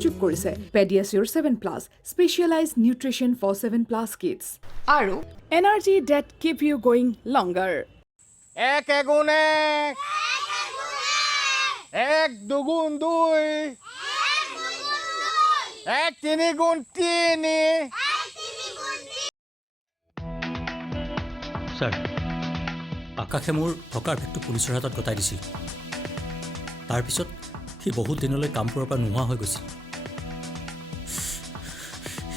সহযোগ কৰিছে PediaSure 7+ specialised nutrition for 7+ kids আৰু energy that keep you going longer. এক এগুণ এক, এক দুগুণ দুই, এক তিনি গুণ তিনি। ছাৰ, আকাশে মোৰ থকাৰ ভেটটো পুলিচৰ হাতত গতাই দিছিল। তাৰপিছত সি বহুত দিনলৈ কামপুৰৰ পৰা নোহোৱা হৈ গৈছিল।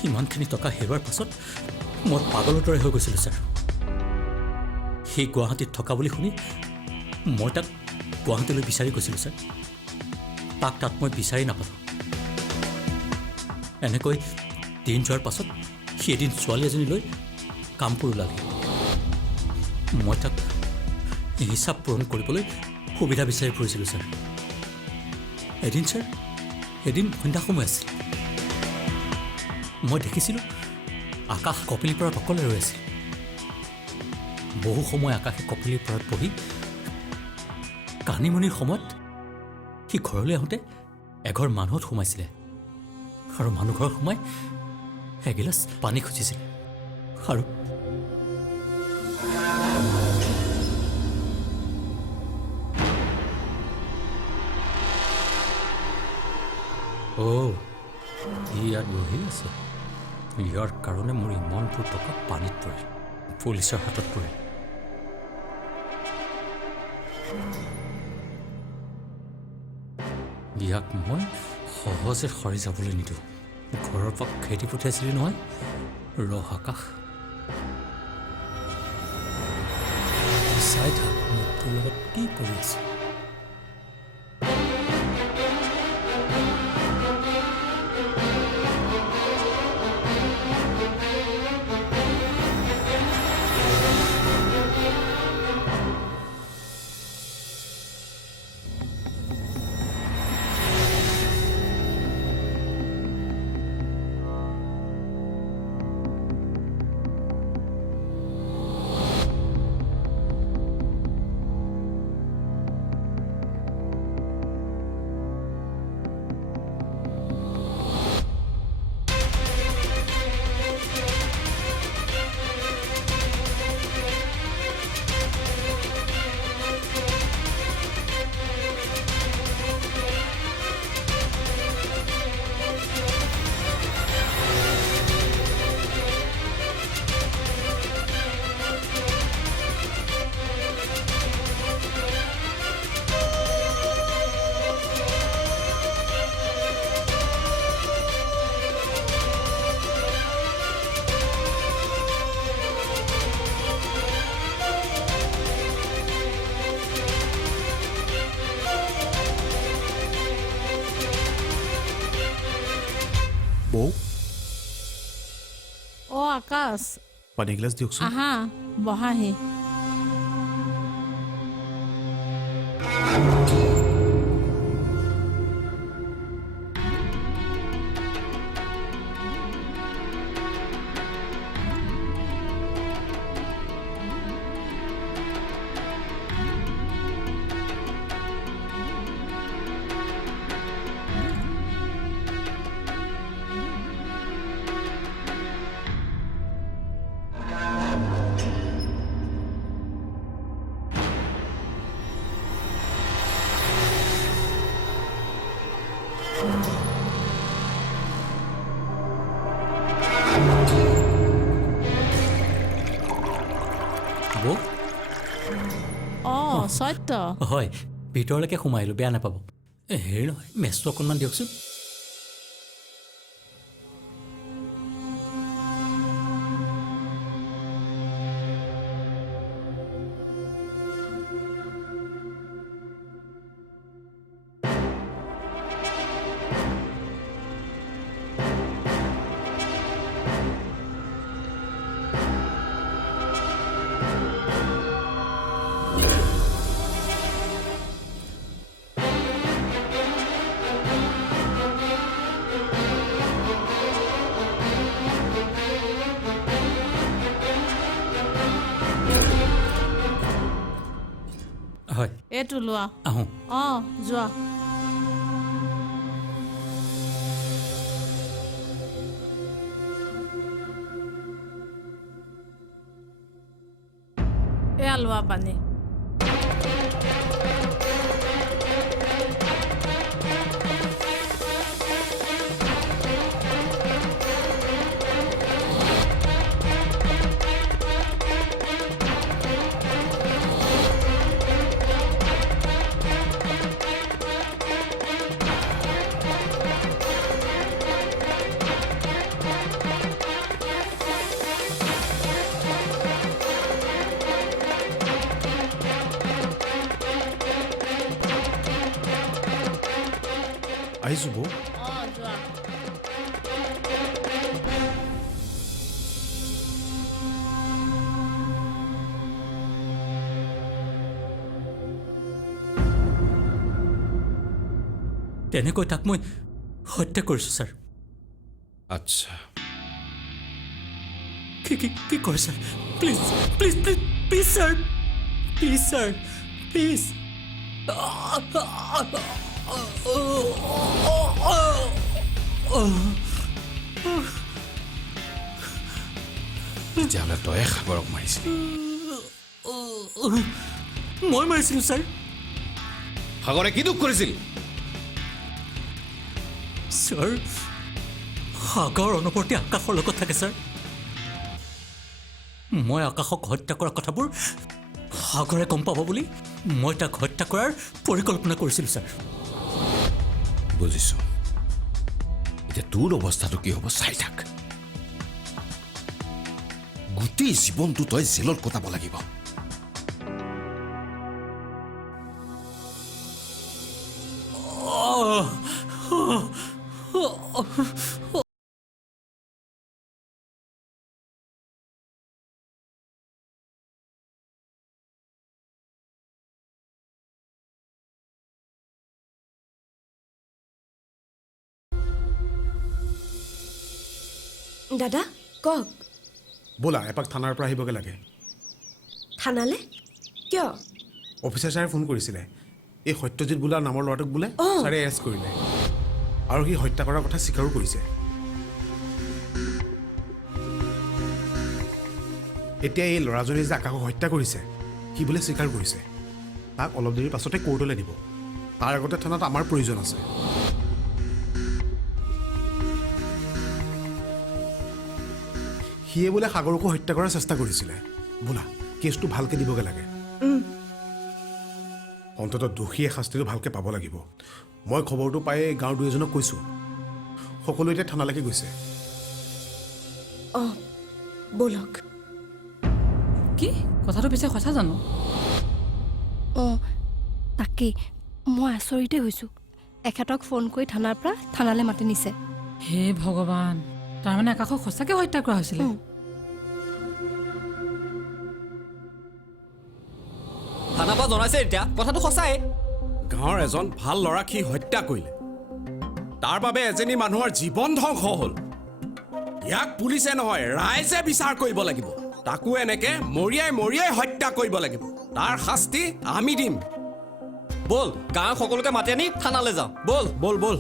ইমানখিনি টকা হেৰুৱাৰ পাছত মই পাগলৰ দৰে হৈ গৈছিলোঁ ছাৰ। সি গুৱাহাটীত থকা বুলি শুনি মই তাক গুৱাহাটীলৈ বিচাৰি গৈছিলোঁ ছাৰ। তাত মই বিচাৰি নাপালোঁ। এনেকৈ দিন যোৱাৰ পাছত সি এদিন ছোৱালী এজনী লৈ কামপুৰ ওলালে। মই তাক হিচাপ পূৰণ কৰিবলৈ সুবিধা বিচাৰি ফুৰিছিলোঁ ছাৰ। এদিন সন্ধ্যা সময় আছিল। মই দেখিছিলোঁ আকাশ কপিলী পাৰত অকলে ৰৈ আছিল। বহু সময় আকাশে কপিলীৰ পাৰত বহি কানিমনিৰ সময়ত সি ঘৰলৈ আহোঁতে এঘৰ মানুহত সোমাইছিলে আৰু মানুহ ঘৰত সোমাই এগিলাচ পানী খুজিছিলে আৰু সি ইয়াত বহি আছে। ইয়াৰ কাৰণে মোৰ ইমানবোৰ টকা পানীত পৰিল, পুলিচৰ হাতত পৰিল। ইয়াক মই সহজে সৰি যাবলৈ নিদিওঁ। ঘৰৰ পৰা খেদি পঠিয়াইছিলি নহয়। আকাশ, চাই থাক মই তোৰ লগত কি কৰি আছো। বৌ, আকাশ, পানী এগিলাচ দিয়কচোন। আহা বহাহি। সত্য হয়, ভিতৰলৈকে সোমাই আহিলোঁ, বেয়া নাপাব। হেৰি নহয়, মেচটো অকণমান দিয়কচোন। হয়, এইটো লোৱা। আহোঁ। যোৱা। এয়া লোৱা পানী আহিছোঁ বৌ যোৱা তেনেকৈ তাক মই হত্যা কৰিছোঁ ছাৰ আচ্ছা কি কৰে sir please please please please sir please sir please তেতিয়াহ'লে তয়ে সাগৰক মাৰিছিলি মই মাৰিছিলোঁ ছাৰ সাগৰে কি দুখ কৰিছিল ছাৰ সাগৰ অনবৰতে আকাশৰ লগত থাকে ছাৰ মই আকাশক হত্যা কৰা কথাবোৰ সাগৰে গম পাব বুলি মই তাক হত্যা কৰাৰ পৰিকল্পনা কৰিছিলোঁ ছাৰ বুজিছোঁ এতিয়া তোৰ অৱস্থাটো কি হ'ব চাই থাক গোটেই জীৱনটো তই জেলত কটাব লাগিব দাদা কওক ব'লা এপাক থানাৰ পৰা আহিবগৈ লাগে থানালে কিয় অফিচাৰ ছাৰে ফোন কৰিছিলে এই সত্যজিৎ বোলা নামৰ ল'ৰাটোক বোলে ছাৰে এৰেষ্ট কৰিলে আৰু সি হত্যা কৰাৰ কথা স্বীকাৰো কৰিছে এতিয়া এই ল'ৰাজনে যে আকাশক হত্যা কৰিছে সি বোলে স্বীকাৰ কৰিছে তাক অলপ দেৰিৰ পাছতে কোৰ্টলৈ নিব তাৰ আগতে থানাত আমাৰ প্ৰয়োজন আছে সিয়ে বোলে সাগৰকো হত্যা কৰাৰ চেষ্টা কৰিছিলে বোলা কেছটো ভালকৈ দিবগৈ লাগে অন্ততঃ দোষীয়ে শাস্তিটো ভালকৈ পাব লাগিব মই খবৰটো পাই গাঁৱৰ দুই এজনক কৈছোঁ সকলো এতিয়া থানালৈকে গৈছে অঁ ব'লক কি কথাটো পিছে সঁচা জানো অঁ তাকেই মই আচৰিতে হৈছোঁ এখেতক ফোন কৰি থানাৰ পৰা থানালৈ মাতি নিছে হে ভগৱান তাৰমানে আকাশক সঁচাকৈ হত্যা কৰা হৈছিলে থানাৰ পৰা জনাইছে এতিয়া কথাটো সঁচাই গাঁৱৰ এজন ভাল ল'ৰাক সি হত্যা কৰিলে তাৰ বাবে এজনী মানুহৰ জীৱন ধ্বংস হ'ল ইয়াক পুলিচে নহয় ৰাইজে বিচাৰ কৰিব লাগিব তাকো এনেকে মৰিয়াই মৰিয়াই হত্যা কৰিব লাগিব তাৰ শাস্তি আমি দিম ব'ল গাঁৱৰ সকলোকে মাতি আনি থানালৈ যাওঁ ব'ল ব'ল ব'ল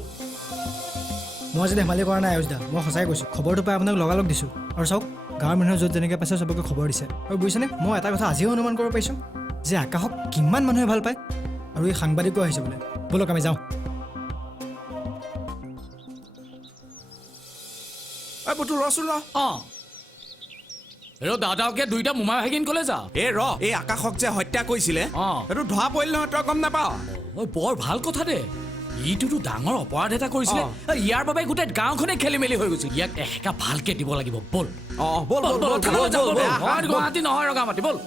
মই যে ধেমালি কৰা নাই আয়ুষদা মই সঁচাই কৈছোঁ খবৰটো পাই আপোনাক লগালগ দিছোঁ আৰু চাওক গাঁৱৰ মানুহে য'ত যেনেকৈ পাইছে চবকে খবৰ দিছে আৰু বুজিছেনে মই এটা কথা আজিও অনুমান কৰিব পাৰিছোঁ যে আকাশক কিমান মানুহে ভাল পায় আৰু এই সাংবাদিকো আহিছে বোলে ব'লক আমি যাওঁ পুতু ৰচোন ৰ অঁ দাদাকে দুইটা মোমাই ভাগিন ক'লে যা এই আকাশক যে হত্যা কৰিছিলে অঁ সেইটো ধৰা পৰিল নহয় তই গম নাপাৱ বৰ ভাল কথা দে ইটোতো ডাঙৰ অপৰাধ এটা কৰিছিলে ইয়াৰ বাবে গোটেই গাঁওখনে খেলি মেলি হৈ গৈছে ইয়াক একা ভালকে দিব লাগিব ব'ল অঁ ব'ল ব'ল ব'ল গুৱাহাটী নহয় ৰঙামাটি ব'ল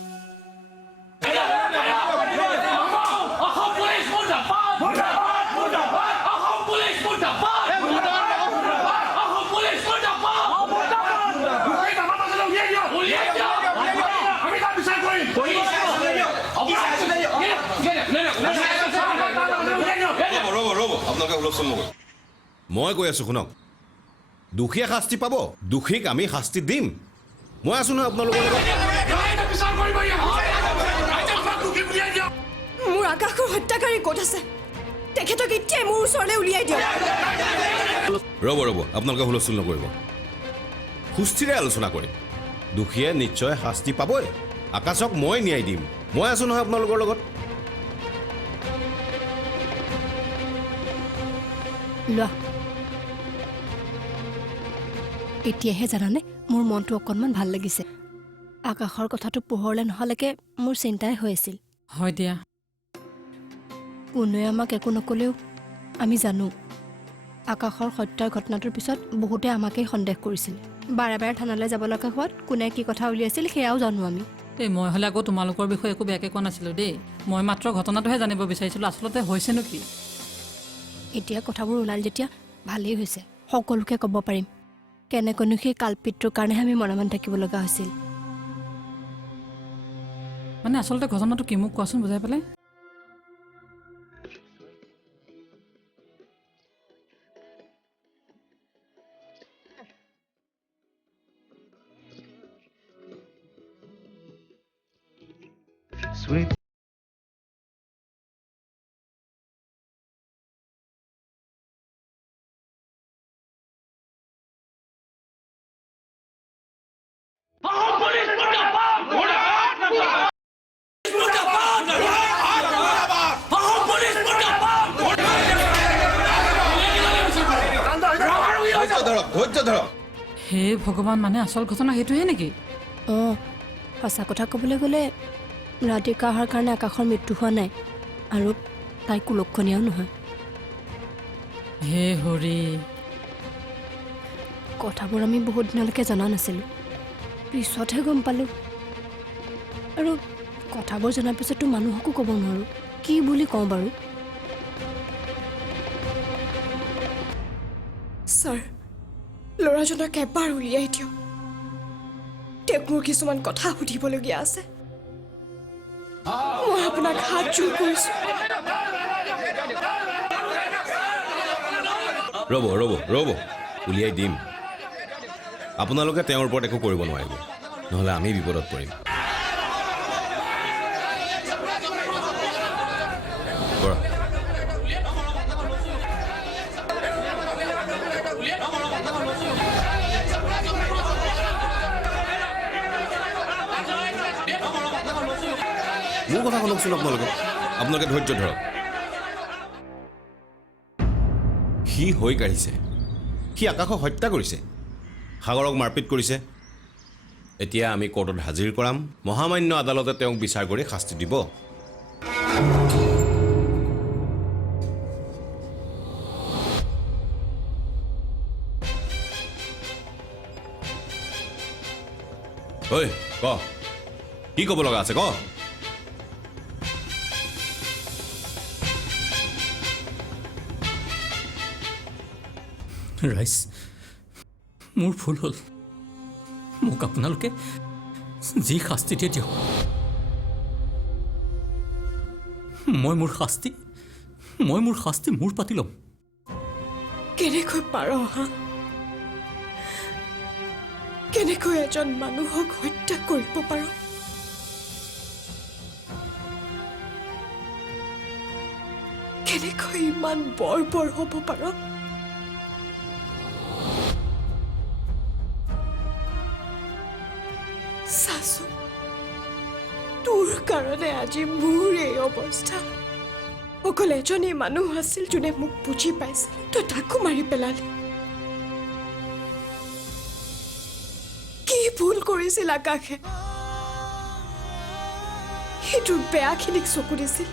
মই কৈ আছোঁ শুনক দোষীয়ে শাস্তি পাব দোষীক আমি শাস্তি দিম মই আছোঁ নহয় আপোনালোকৰ লগত মোৰ আকাশৰ হত্যাকাৰী ক'ত আছে তেখেতক এতিয়াই মোৰ ওচৰলৈ উলিয়াই দিয়ক ৰ'ব আপোনালোকে হুলস্থুল নকৰিব সুস্থিৰে আলোচনা কৰিম দোষীয়ে নিশ্চয় শাস্তি পাবই আকাশক মই ন্যায় দিম মই আছোঁ নহয় আপোনালোকৰ লগত লোৱা এতিয়াহে জানানে মোৰ মনটো অকণমান ভাল লাগিছে আকাশৰ কথাটো পোহৰলৈ নহালৈকে মোৰ চিন্তাই হৈ আছিল হয় দিয়া কোনোৱে আমাক একো নকলেও আমি জানো আকাশৰ সত্যৰ ঘটনাটোৰ পিছত বহুতে আমাকেই সন্দেহ কৰিছিল বাৰে বাৰে থানালৈ যাব লগা হোৱাত কোনে কি কথা উলিয়াইছিল সেয়াও জানো আমি এই মই হ'লে আকৌ তোমালোকৰ বিষয়ে একো বেয়াকৈ কোৱা নাছিলোঁ দেই মই মাত্ৰ ঘটনাটোহে জানিব বিচাৰিছিলোঁ আচলতে হৈছেনো কি এতিয়া কথাবোৰ ওলাল যেতিয়া ভালেই হৈছে সকলোকে ক'ব পাৰিম কেনেকৈনো সেই কালপিতটোৰ কাৰণেহে আমি মনে মনে থাকিব লগা হৈছিল মানে আচলতে ঘটনাটো কি মোক কোৱাচোন বুজাই পেলাই Sweet. ধৈৰ্য ধৰক হে ভগৱান মানে আচল ঘটনা সেইটোহে নেকি অঁ সঁচা কথা ক'বলৈ গ'লে ৰাধিকা অহাৰ কাৰণে আকাশৰ মৃত্যু হোৱা নাই আৰু তাই কুলক্ষণীয়াও নহয় হে হৰি কথাবোৰ আমি বহুত দিনলৈকে জনা নাছিলোঁ পিছতহে গম পালোঁ আৰু কথাবোৰ জনাৰ পিছততো মানুহকো ক'ব নোৱাৰোঁ কি বুলি কওঁ বাৰু ছাৰ ল'ৰাজনক এবাৰ উলিয়াই দিয়ক তেওঁক মোৰ কিছুমান কথা সুধিবলগীয়া আছে মই আপোনাক হাত জোৰ কৰিছোঁ ৰ'ব ৰ'ব ৰ'ব উলিয়াই দিম আপোনালোকে তেওঁৰ ওপৰত একো কৰিব নোৱাৰিব নহ'লে আমি বিপদত পৰিম কৰা মোৰ কথা শুনকচোন আপোনালোকে ধৈৰ্য ধৰক সি হৈ কাঢ়িছে সি আকাশক হত্যা কৰিছে সাগৰক মাৰপিট কৰিছে এতিয়া আমি কোৰ্টত হাজিৰ কৰাম মহামান্য আদালতে তেওঁক বিচাৰ কৰি শাস্তি দিব ঐ ক কি ক'ব লগা আছে ক ৰাইজ মোৰ ভুল হ'ল মোক আপোনালোকে যি শাস্তি দিয়ে দিয়ক মই মোৰ শাস্তি মোৰ পাতি ল'ম কেনেকৈ পাৰ হা কেনেকৈ এজন মানুহক হত্যা কৰিব পাৰ কেনেকৈ ইমান বৰ্বৰ হ'ব পাৰ চাচো তোৰ কাৰণে আজি মোৰ এই অৱস্থা অকল এজনেই মানুহ আছিল যোনে মোক বুজি পাইছিল তই তাকো মাৰি পেলালি কি ভুল কৰিছিল আকাশে সেইটোৰ বেয়াখিনিক চকু দিছিল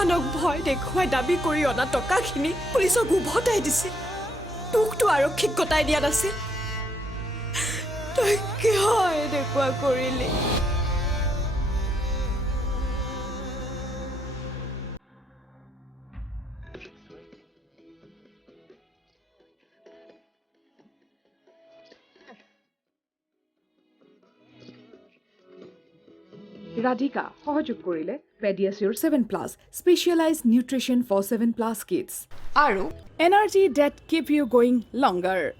আনক ভয় দেখুৱাই দাবী কৰি অনা টকাখিনি পুলিচক উভতাই দিছিল তোকতো আৰক্ষীক গতাই দিয়া নাছিল তই কিয় এনেকুৱা কৰিলি Radhika সহযোগ কৰিলে Pediasure 7+ Specialized Nutrition for 7+ Kids আৰু Energy that keep you going longer